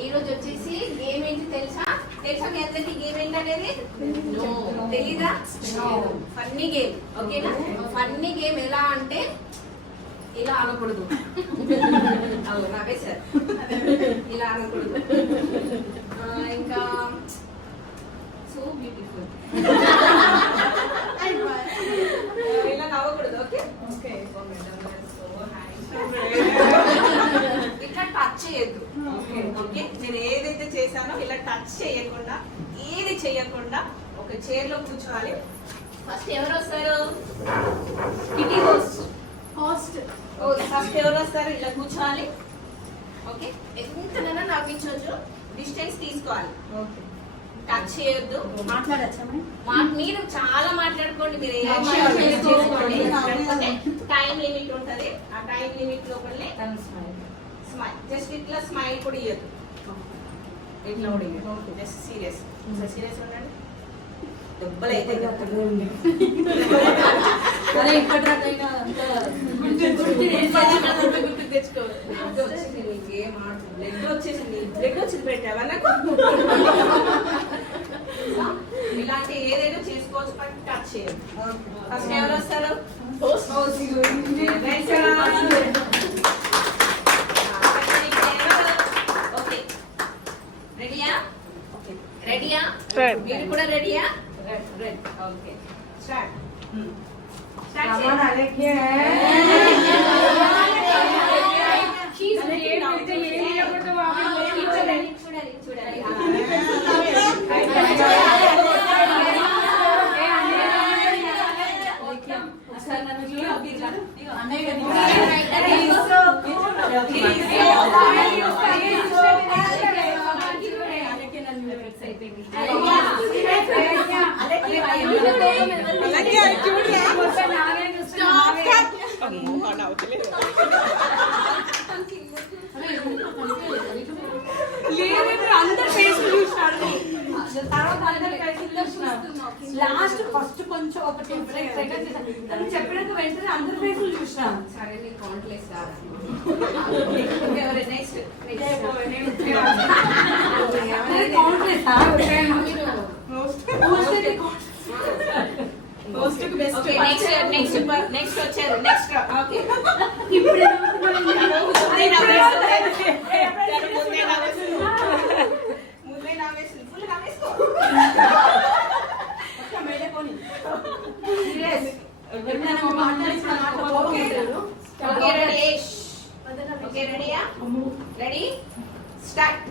ఈ రోజు వచ్చేసి గేమ్ ఏంటి తెలుసా మీ అందరికి గేమ్ ఏంటి అనేది తెలీదా? Funny game. ఓకేనా? ఫన్నీ గేమ్ ఎలా అంటే ఇలా అనకూడదు. నావే సార్ ఇలా అనకూడదు. ఇంకా సో బ్యూటిఫుల్ ఇలా నవ్వకూడదు. ఓకే ఇట్లా టచ్ చేయొద్దు. ఓకే నేను ఏదైతే చేశానో ఇలా టచ్ చేయకుండా ఏది చేయకుండా ఒక చైర్ లో కూర్చోవాలి. ఫస్ట్ ఎవరు వస్తారు? కిటీ హోస్ట్ ఫస్ట్ ఎవరు వస్తారు? ఇలా కూర్చోవాలి. ఓకే ఎంతనైనా నవ్వించవచ్చు. డిస్టెన్స్ తీసుకోవాలి. టచ్ చేయొద్దు. మాట్లాడచ్చా? మీరు చాలా మాట్లాడుకోండి. మీరు చేసుకోండి. టైం లిమిట్ ఉంటది. ఆ టైం లిమిట్ లోపలనే స్మైల్. జస్ట్ ఇట్లా స్మైల్ కూడా ఇయ్యదు. ఇట్లా కూడా ఇయ్యదు. జస్ట్ సీరియస్ సీరియస్ ఉండండి. డబ్బులు అయితే బ్లడ్ వచ్చేసింది. బ్లడ్ వచ్చింది పెట్టావా నాకు? ఇలాంటి ఏదైనా చేసుకోవచ్చు. బట్ టచ్ చేయండి. ఫస్ట్ ఎవరు వస్తారు? ఓకే రెడీయా? రెడీయా? మీరు కూడా రెడీయా? Okay start. చూడాలి. లాస్ట్ ఫస్ట్ కొంచెం ఒక చెప్పినాక వెంటనే అందరి ఫేసులు చూసినాం. సరే నీకు కాంట్లెస్ కాదు. నెక్స్ట్ వచ్చారు. నెక్స్ట్ ఓకే ఇప్పుడు రెడీ స్టార్ట్.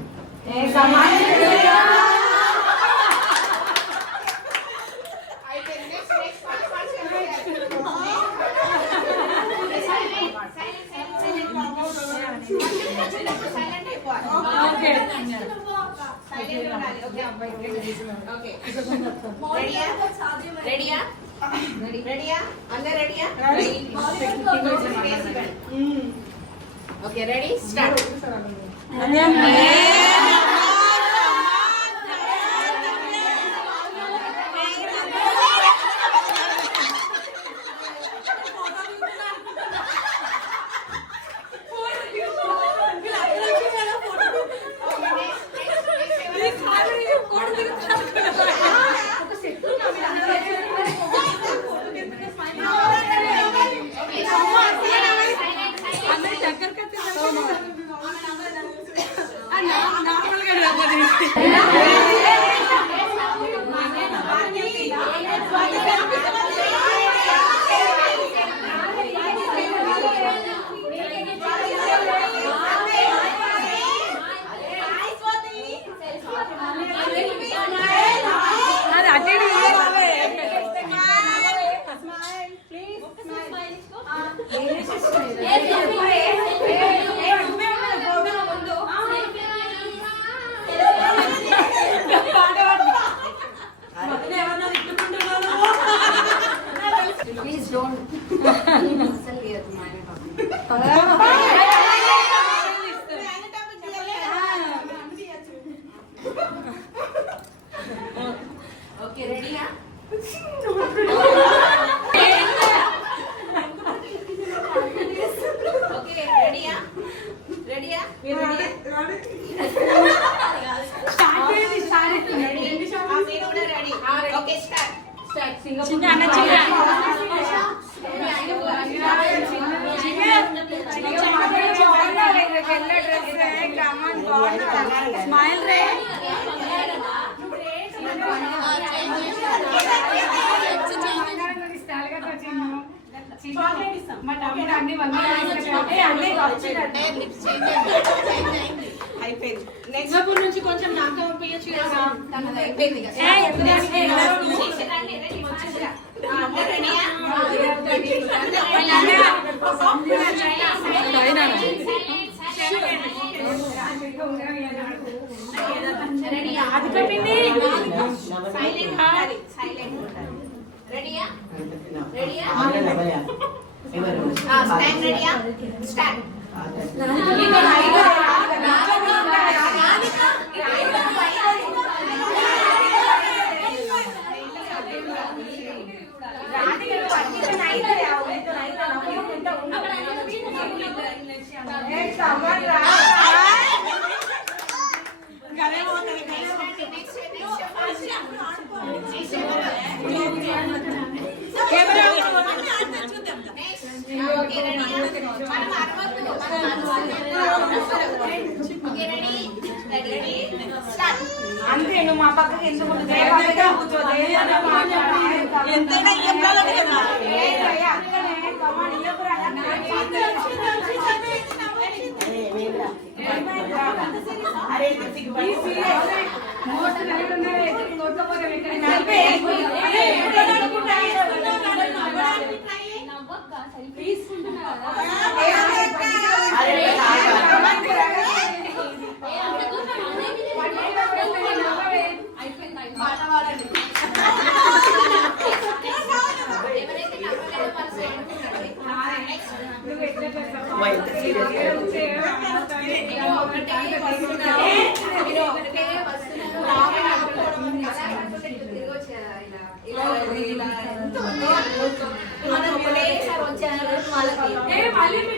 రెడీయా? అందరూ రెడీయా? Okay ready start. స్మైల్ రే మా తమ్ముడు అన్ని అయిపోయింది. నెక్స్ట్ సింగపూర్ నుంచి కొంచెం నాకు పంపించచ్చు కదా. అయిపోయింది కదా. అది కట్టింది రెడీయా రెడీయా స్టాండ్ రెడీయా స్టాండ్ అంతే నువ్వు మా పక్కకి ఎందుకు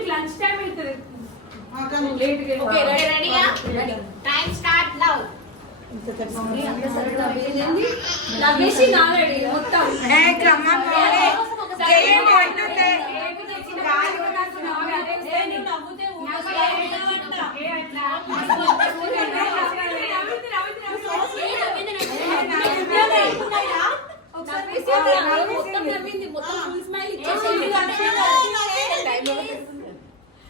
లంచ్ టైం అవుతుంది. నవ్వేసి నాగడి మొత్తం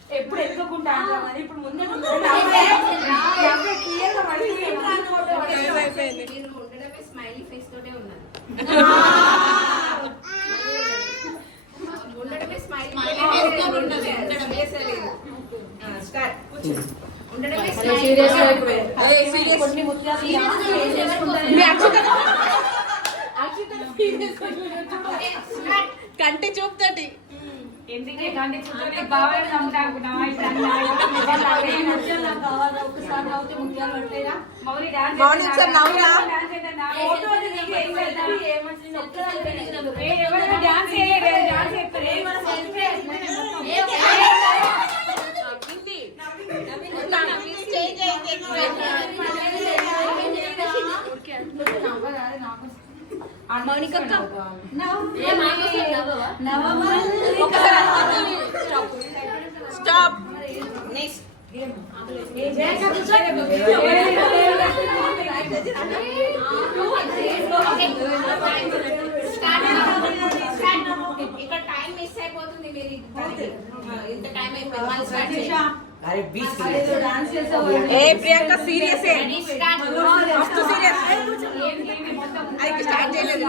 ఎప్పుడు ఎత్తుకుంటా ఇప్పుడు ముందే స్మైలీ ఫేస్ తోటే ఉన్నారు. ఉండడమే స్మైలీ కంటి చూపుతోటి ఎందుకే కంటి చూపుతోటి బాగా నమ్ముతాను. ఒకసారి నవ్వుతే ముత్యాలు పడతాయిరా. మౌలి డాన్స్ స్టాప్ నెక్స్ట్ ఇక్కడ టైం మిస్ అయిపోతుంది. మీరు ఇంత టైం అయిపోయింది. ఏ ప్రియాంక సీరియస్ అది స్టార్ట్ చేయలేదు.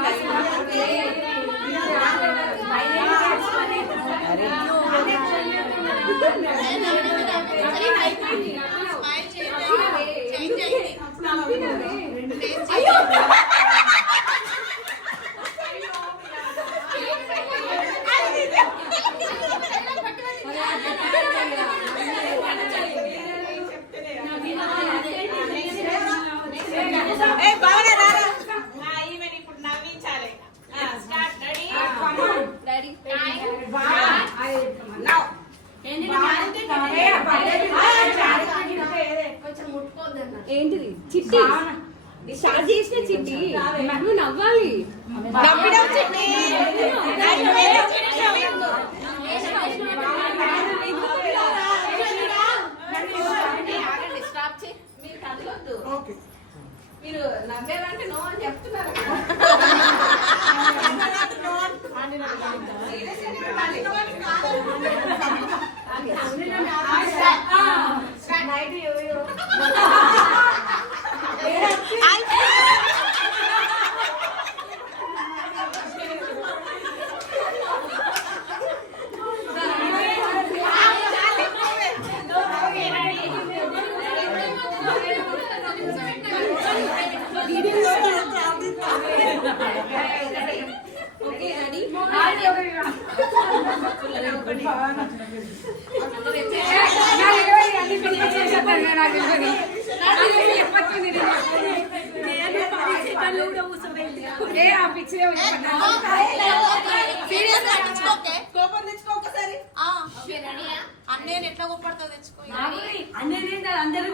ఇప్పుడు నవ్వించాలి. స్టార్ట్ రెడీ రెడీ ఏంటిది చిట్టి స్టార్ట్ చేసిన చిట్టి నువ్వు నవ్వాలి. నవ్విడం చిట్టి. స్టాప్ చేయి. మీరు కదలొద్దు. మీరు నవ్వేదంటే నో అని చెప్తున్నారు. అన్నయ్య ఎట్లా కోపడతావు తెచ్చుకో. అందరూ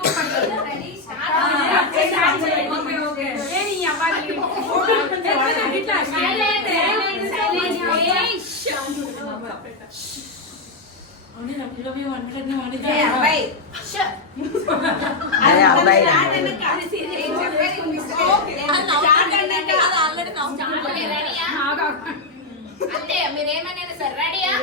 అంతే మీరేమన్నా సార్ రెడీయా?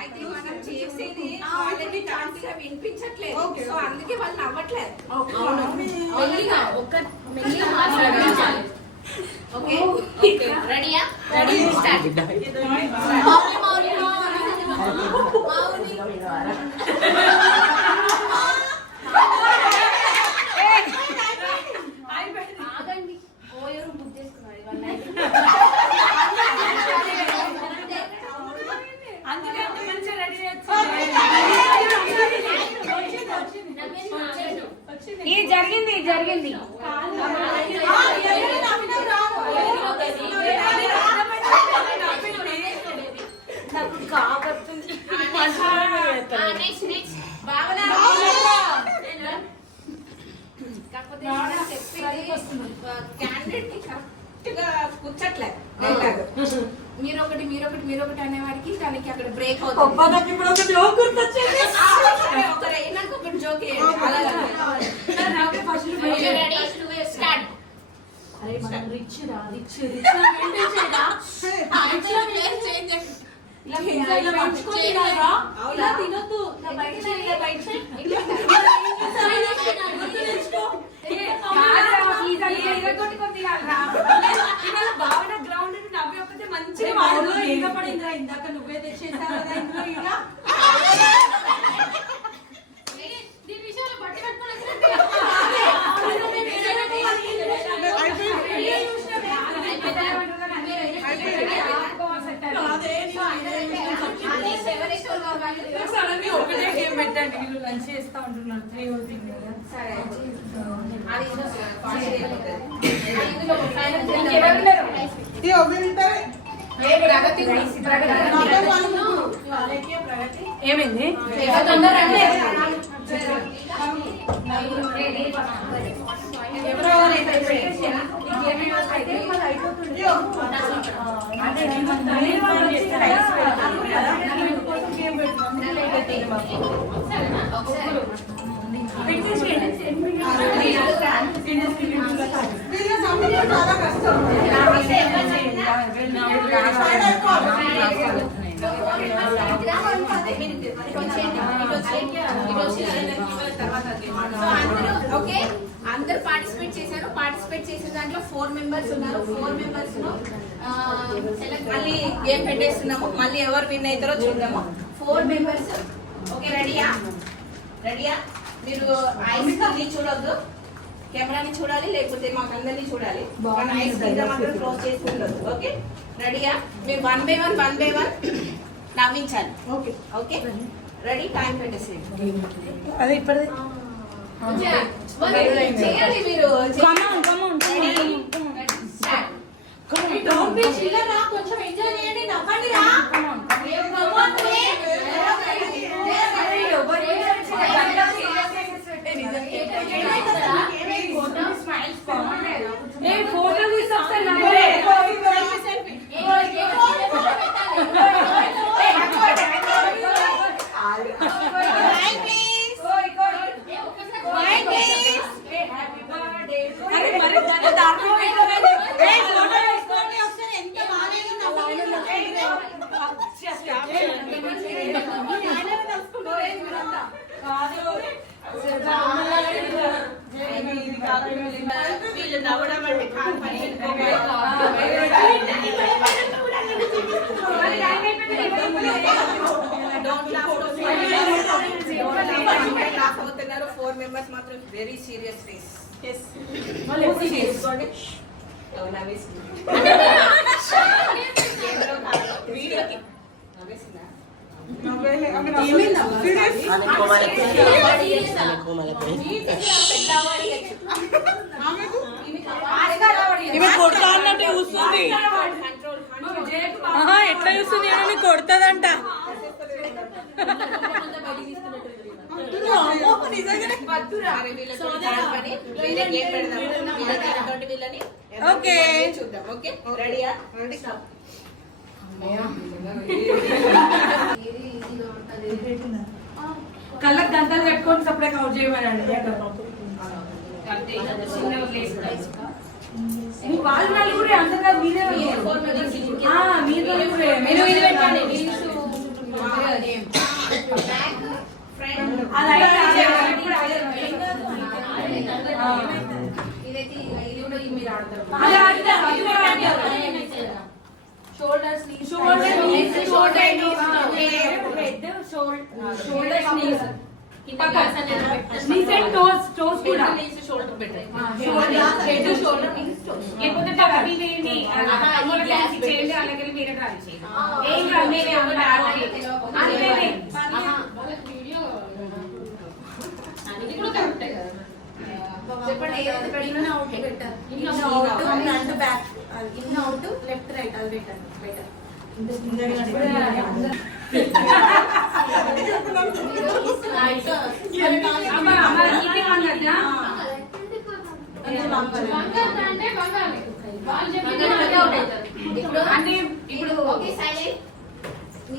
అయితే మనం చేసేది వాళ్ళని కాంతిగా వినిపించట్లేదు. సో అందుకే వాళ్ళు నవ్వట్లేదు. మెల్లిగా మాట్లాడాలి. ఓకే రెడీయా? Ready start. ఆగండి. ఓయరు బుక్ చేసుకున్నారు జరిగింది క్యాండిడేట్ కరెక్ట్ గా కూర్చట్లేదు. మీరొకటి అనేవారికి తనకి అక్కడ బ్రేక్ అవుతుంది. ఒకటి జోక్ భావన గ్రౌండ్ నవ్వి ఒకటి మంచిగా పడిందిరా. ఇందాక నువ్వే తెచ్చేసావు కదా ఇందులో ఇలా ఒకటే గేమ్ పెట్టండి. వీళ్ళు లంచ్ చేస్తా ఉంటున్నారు. 3 అవుతుంది కదా. ఏమైంది? చాలా కష్టం. ఓకే, అందరు పార్టిసిపేట్ చేశారు. పార్టిసిపేట్ చేసిన దాంట్లో 4 మెంబర్స్ ఉన్నారు. 4 మెంబర్స్ మళ్ళీ గేమ్ పెట్టేస్తున్నాము. మళ్ళీ ఎవరు విన్ అవుతారో చూద్దాము. 4 మెంబర్స్. ఓకే, రెడీయా? రెడీయా? మీరు ఐస్ ని చూడొద్దు, కెమెరాని చూడాలి, లేకపోతే మాకు అందరినీ చూడాలి. ఐస్ కింద మాత్రం క్లోజ్ చేసి ఉండదు. ఓకే, రెడీయా? మీరు 1 by 1 నవ్వించాలి. Okay okay, ready? టైం పెట్టేసేయండి. అదే ఇప్పటిది చేయాలి మీరు. కొంచెం ఎంజాయ్ చేయండి, నవ్వండి రా. ఫోటో తీసుకొస్తాను. వీళ్ళు నవ్వడం అంటే కాదు పని. అవుతున్నారు 4 మెంబర్స్ మాత్రం వెరీ సీరియస్ ఫేస్. తీసుకోండి. వీడియోకి నవ్వేసిందా? కొడతా అన్నట్టు చూస్తుంది. ఎట్లా చూస్తుంది? కొడతాదంట. ఓకే, చూద్దాం. ఓకే, రెడీయా? కళ్ళకి దంతాలు కట్టుకొని సపరేట్ అవుట్ చేయమనండి. వాళ్ళు నలుగురే, అంతగా మీరే మీరు నలుగురే. మీరు ఇది పెట్టండి. షోల్డర్స్ లేకపోతే టబ్బీ వేయండి, చేయండి, అలాగే మీరే ట్రై చేయండి. ఏం కాదు, నేనే చెప్పండి. In out back, in out left right, అది పెట్టండి.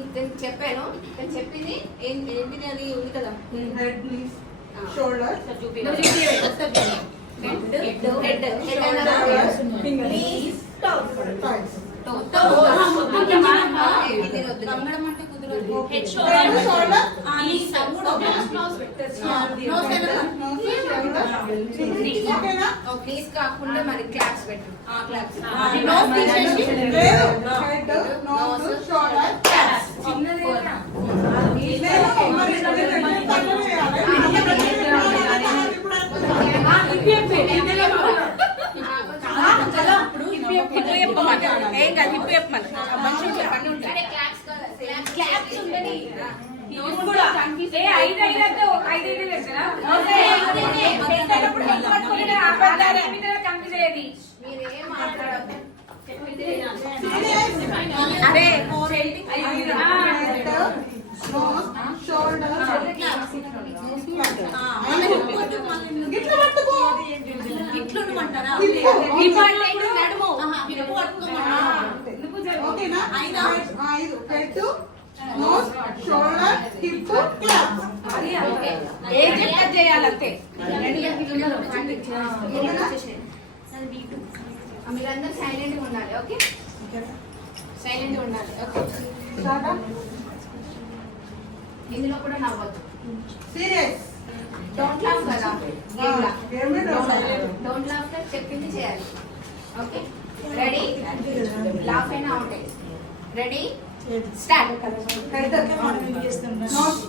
బెటర్ చెప్పాను, చెప్పింది ఏంటిది? అది ఉంది కదా, షోల్డర్, ప్లీజ్ కాకుండా మరి క్లాప్స్ పెట్టు. ఏం కాదు, హిప్ చెప్పమని క్లాప్స్ ఉండని. మీరేం మాట్లాడద్దు. అరే షోల్డర్, నడుము నువ్వు జరుగు. ఓకేనా? 5 head nose shoulder hip clap. ఏం చెప్తా చేయాలంతే. మీరందరూ సైలెంట్ గా ఉండాలి. ఓకే, సైలెంట్ గా ఉండాలి. ఓకే, ఇందులో కూడా నవ్వద్దు. సీరియస్. డోంట్ లాఫ్ కదా. డోంట్ లాఫ్ చెప్పింది చేయాలి. Okay, ready? లాఫ్ అయినా out. Ready, start. Head nose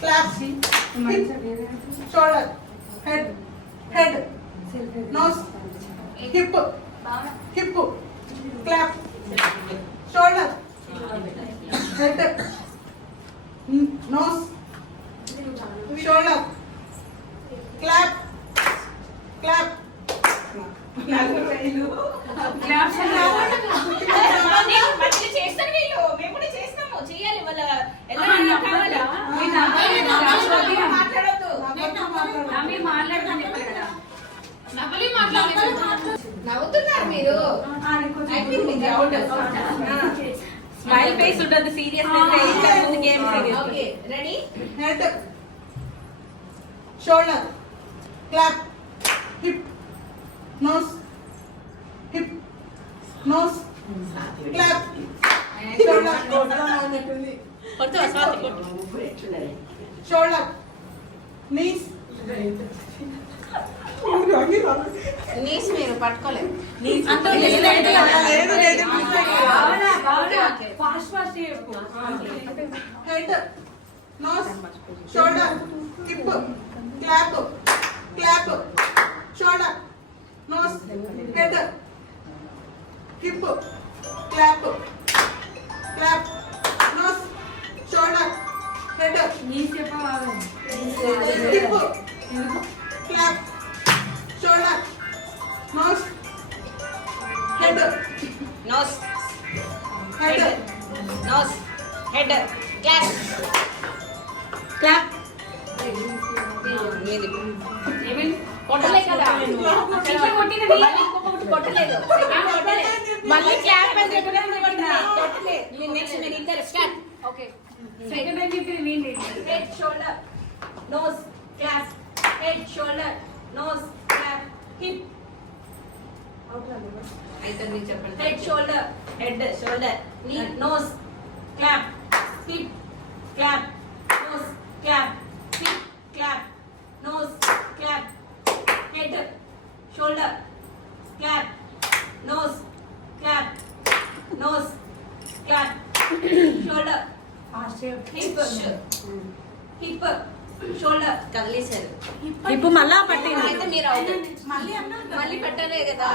clap hip shoulder head head nose hip hip clap shoulder head nose shoulder clap clap. Claps అన్నా. మంచిగా చేస్తారు వీళ్ళు. మేము కూడా చేస్తాము. చెయ్యాలి వాళ్ళ ఎలా కావాలా మాట్లాడొద్దు. మీరు మాట్లాడతాను చెప్పాలి కదా. నవ్వలి మాట్లాడలేదు. నవ్వుతున్నారు మీరు. అయిపోయింది మీ గ్రౌండ్. స్మైల్ ఫేస్ ఉంటుంది, seriousness game okay, ready? Head shoulder clap hip nose hip nose clap shoulder shoulder knees. Knees మీరు పట్టుకోలేదు. Fast fast head nose shoulder hip clap clap shoulder nose head hip clap clap nose shoulder head నీ చెప్పవా hip clap shoulder nose head nose head nose head clap clap. మీది ఏమైంది? కొట్టలే కదా. ఇట్లా కొట్టినది. మళ్ళీ ఇంకొకటి కొట్టలేదు. మళ్ళీ క్లాప్ అని చెప్పినప్పుడు కొట్టలే. నెక్స్ట్ మీరు ఇద్దరు స్టార్ట్. ఓకే, సెకండ్ టైం చెప్పింది నేను. Head, shoulder, nose, clap. Head, shoulder, nose, clap. Hip. అయితే మీరు చెప్పండి. Head, shoulder, knee, nose, clap. Hip, clap. Nose, clap. Hip, clap. Nose, clap. Head, shoulder, clap. Nose, clap. Nose, clap. Shoulder. Hip, hip, shoulder. కదిలేశారు. ఇప్పుడు మళ్ళా పట్టింది. అయితే మీరు out. మళ్ళీ పెట్టలే కదా.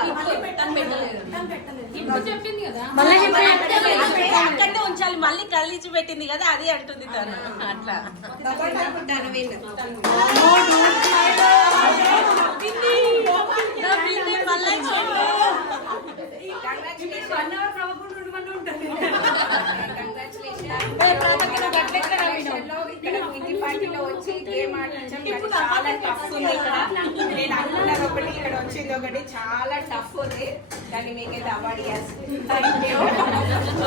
ఇప్పుడు చెప్పింది కదా. మళ్ళీ అక్కడే ఉంచాలి, మళ్ళీ కలిసి పెట్టింది కదా అది అంటుంది తను. అట్లా తను వీళ్ళు. వచ్చి గేమ్ ఆడించాం కానీ చాలా టఫ్ ఉంది ఇక్కడ. నేను అనుకున్నది ఒకటి, ఇక్కడ వచ్చింది ఒకటి. చాలా టఫ్ ఉంది కానీ మీకైతే అవార్డు ఇవ్వాలి.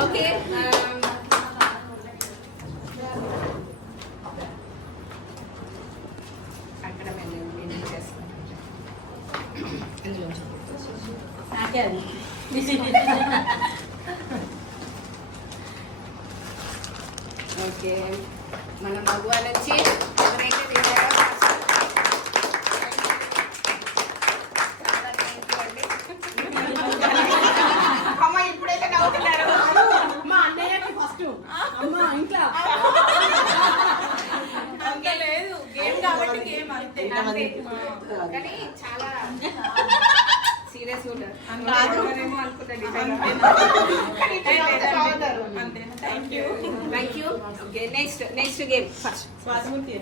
ఓకే, అక్కడ మేము చేస్తాం. ఇందులో ఓకే, మన మగవాళ్ళు వచ్చి ఎవరైతే తింటారో చాలా థ్యాంక్ యూ అండి. అమ్మ ఇప్పుడైతే నవ్వుతున్నారు. మా అన్నయ్యకి ఫస్ట్ అమ్మ ఇంట్లో అంత లేదు, గేమ్ కాబట్టి గేమ్ అంతే. అంతే. కానీ చాలా సీరియస్ ఉంటారు. అనుకున్నాను thank you. Okay, next game first.